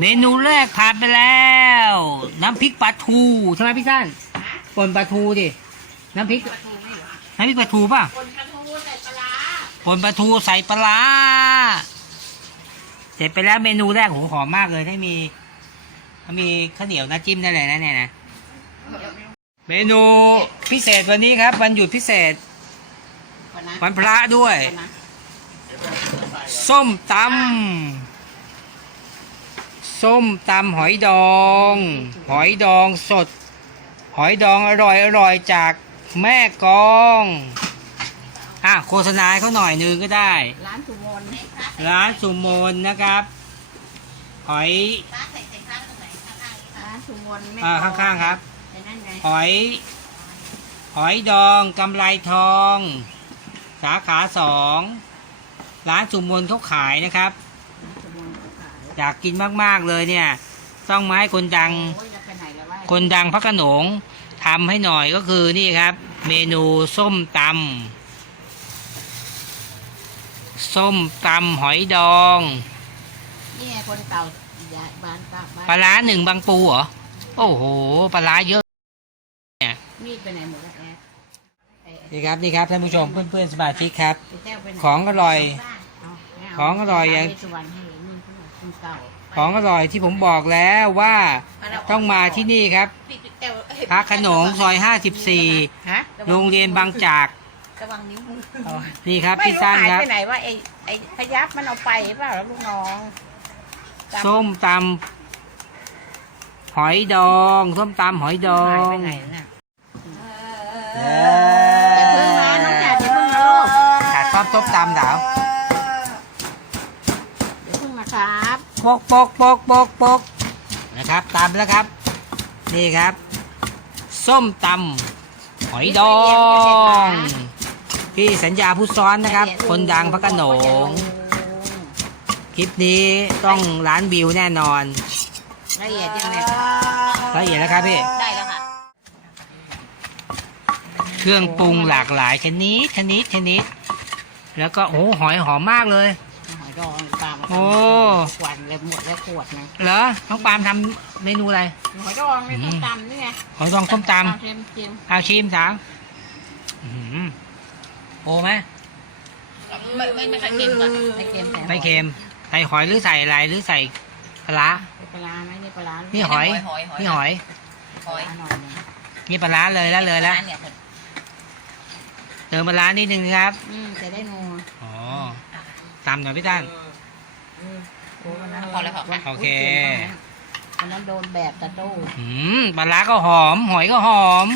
เมนูแรกผ่านไปแล้ว น้ำพริกปลาทูใช่ไหมพี่สั้นปนปลาทูดิน้ำพริกน้ำพริกปลาทูป่ะคนกระทูใส่ปลาร้าปนปลาทูใส่ปลาร้าเสร็จไปแล้วเมนูแรกโหหอมมากเลยได้มีมีข้าวเหนียวน้ำจิ้มได้เลยนะเนี่ยนะเมนูพิเศษวันนี้ครับวันหยุดพิเศษก่อนนะวันพระด้วยก่อนนะส้มตำ ส้มตำหอยดอง หอยดองสด หอยดองอร่อยอร่อยจากแม่กองอะโฆษณาให้เขาหน่อยนึงก็ได้ ร้านสุมนร้านสุมนนะครับ หอยร้านสุมนแม่อ่าข้างๆครับไอ้นั่นไงหอย หอยดองกำไรทอง สาขาสองร้านสุมนเขาขายนะครับ อยากกินมากๆเลยเนี่ยต้องมาให้คนดังโอ้ยจะไปไหนแล้ววะคนดังพระโขนงทำให้หน่อยก็คือนี่ครับ เมนูส้มตำส้มตำหอยดองนี่ไงคนเก่าย้ายบ้านปากบ้านปลาร้าหนึ่งบางปูเหรอโอ้โหปลาร้าเยอะมีดไปไหนหมดแล้วแอดไอ้ไอ้นี่ครับนี่ครับท่านผู้ชมเพื่อนๆสมาชิกครับไอ้แต้วไปไหนของอร่อยเอาไม่เาของอร่อยอย่าง ไปสุวรรณให้นุ่นคนเก่าของอร่อยที่ผมบอกแล้วว่าต้องมาที่นี่ครับพระโขนงซอย ฮะ54 โรงเรียนบางจาก ระวังนิ้วมือนี่ครับไม่พี่รู้สั้นหายครับไปไหนว่าไอ้ไอ้พยับมันเอาไปหรือเปล่าแล้วลูกน้องจำส้มตำหอยดอง ส้มตำหอยดอหายง ไปไหนน่ะเออย่าเพิ่งนะน้องจ๋าอย่าเพิ่งนะลูก ขาดชอบส้มตำดาว อย่าเพิ่งนะครับ ปกปกปกปกปกนะครับ ตามแล้วครับ นี่ครับ ส้มตำหอยดอง พี่สัญญาผู้ซ้อนนะครับ คนดังพระโขนง คลิปนี้ต้องล้านวิวแน่นอน ละเอียดยังไงละเอียดแล้วครับพี่ ได้แล้วค่ะ เครื่องปรุงหลากหลายชนิดชนิดชนิด แล้วก็โอ้หอยหอมมากเลยหอย ดองปลามาโอ้ ขวดเลยหมดแล้วขวดนะเหรอน้องปาล์มทำเมนูอะไรหอยดองไม่ต้องตำนี่ไงหอยดองส้มตเอาเค็มเค็มำเอาชิมสามอื้อหือโอ้ไหมไม่ไม่ไม่เค็มก่อนไม่เค็มแต่ไม่เค็มใส่หอยหรือใส่อะไรหรือใส่ปลาร้าปลาร้าไหมนี่ปลาร้านี่หอย นี่หอยหอยหน่อยนึงนี่ปลาร้าเลยแล้วเลยแล้วเติมปลาร้านิดนึงนะครับ อืมจะได้นัวอ๋อ ตำหน่อยพี่ตั้น โอ้วันนั้นพอแล้วค่ะ โอเค วันนั้นโดนแบบตะตู้อืมปลาร้าก็หอม หอยก็หอม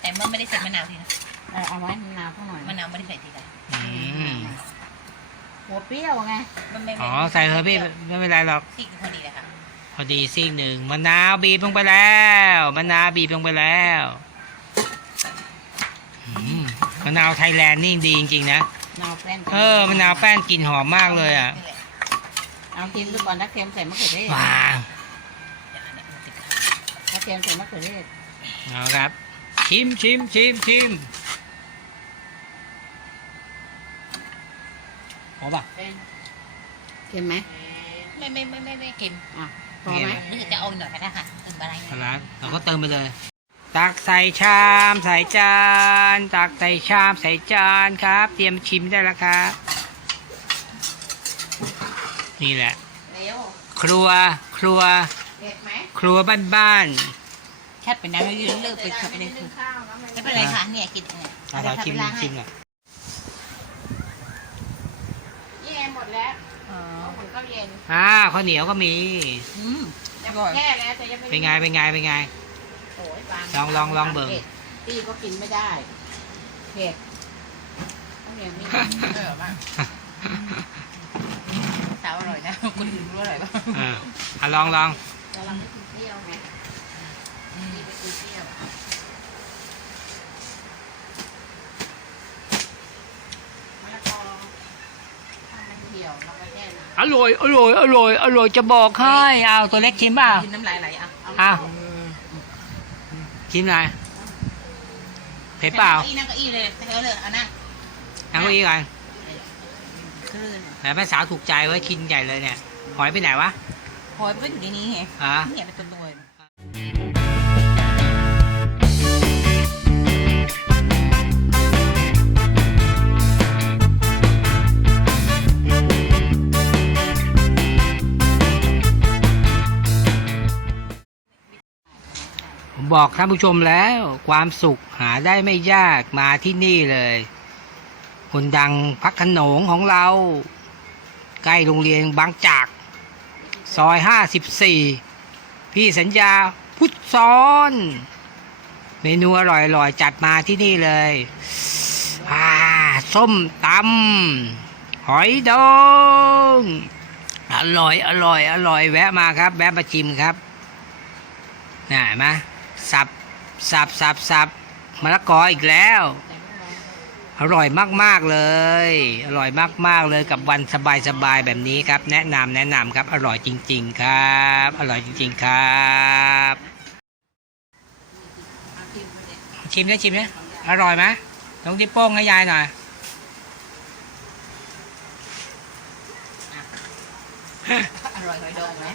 แต่เมื่อไม่ได้ใส่มะนาวทีนะเออเอาไว้มะนาวข้างหน่อยมะนาวไม่ได้ใส่ทีละอืม หัวเปรี้ยวไงมันไม่อ๋อ ใส่เถอะพี่ไม่เป็นไรหรอกซีกพอดีเลยค่ะพอดีซีกหนึ่งมะนาวบีบลงไปแล้วมะนาวบีบลงไปแล้วอืมมะนาวไทยแลนด์นี่ดีจริงๆนะ นาวแป้นเออมะนาวแป้นกลิ่นหอมมากเลยอะนี่แหละเอาเค็มดูก่อนถ้าเค็มใส่มะเขือเทศว้าวเดี๋ยวอันนี้มันติดขาถ้าเค็มใส่มะเขือเทศเอาครับ ชิมชิมชิมชิมหอมป่ะเค็มไหมไม่ไม่ไม่ไม่ไม่เค็มอะพอไหมรู้สึกจะเอาอีกหน่อยก็ได้ค่ะเติมอะไรปลานะร้าเราก็เติมไปเลย ตักใส่ชามใส่จาน ตักใส่ชามใส่จานครับ เตรียมชิมได้แล้วครับ นี่แหละ เร็วครัวครัวเผ็ดไหมครัวบ้าน แค่เป็นน้ำแล้วยืนเลิกไปขับไปเลยนึ่งข้าวแล้วไม่เป็นไรค่ะเนี่ยกินเนี่ยๆ เอาเราชิมชิมหน่อยนี่ไงหมดแล้วอ๋อเอาผลข้าวเย็นอ่าข้าวเหนียวก็มี อืมยังแค่แล้วแต่ยังไม่เป็นไงเป็นไงเป็นไงโอ้ยปาลองลองลองเบิ่ง ผ็ดพี่ก็กินไม่ได้เผ็ดข้าวเหนียวไม่เออมากสาวอร่อยนะคนอื่นรู้อร่อยป่ะอ่าอะลองลองแต่เราไม่กินเปรี้ยวไงพี่ไปกินเปรี้ยวมะละกอถ้ามันเหี่ยวเราก็แช่น้ำอร่อยอร่อยอร่อยอร่อยจะบอกให้เอาตัวเล็กชิมเปล่ากินน้ำลายไหลอะอ้าว ชิมหน่อยเผ็ดเปล่าอีนั่งเก้าอี้เลยเออเลยเอานั่งนั่งเก็อีกก่อนคลื่นแต่แม่สาวถูกใจไว้กินใหญ่เลยเนี่ย หอยไปไหนวะหหอยมันอยู่ในนี้ไงอะเนี่ยเป็นตัว บอกท่านผู้ชมแล้ว ความสุขหาได้ไม่ยากมาที่นี่เลย คนดังพักขนงของเรา ใกล้โรงเรียนบางจาก ซอยห้าสิบสี่พี่สัญญาพุทธซ้อน เมนูอร่อยๆ จัดมาที่นี่เลยอ่าส้มตำหอยดองอร่อย อร่อย อร่อย แวะมาครับ แวะมาชิมครับน่ะไหม สับสับสับสับมะละกออีกแล้ว อร่อยมากๆเลย อร่อยมากๆเลยกับวันสบายๆแบบนี้ครับ แนะนำแนะนำครับ อร่อยจริง ๆ ครับ อร่อยจริง ๆ ครับชิมนะชิมนะอร่อยไหมลองที่โป้งให้ยายหน่อยอร่อยหอยดองไหม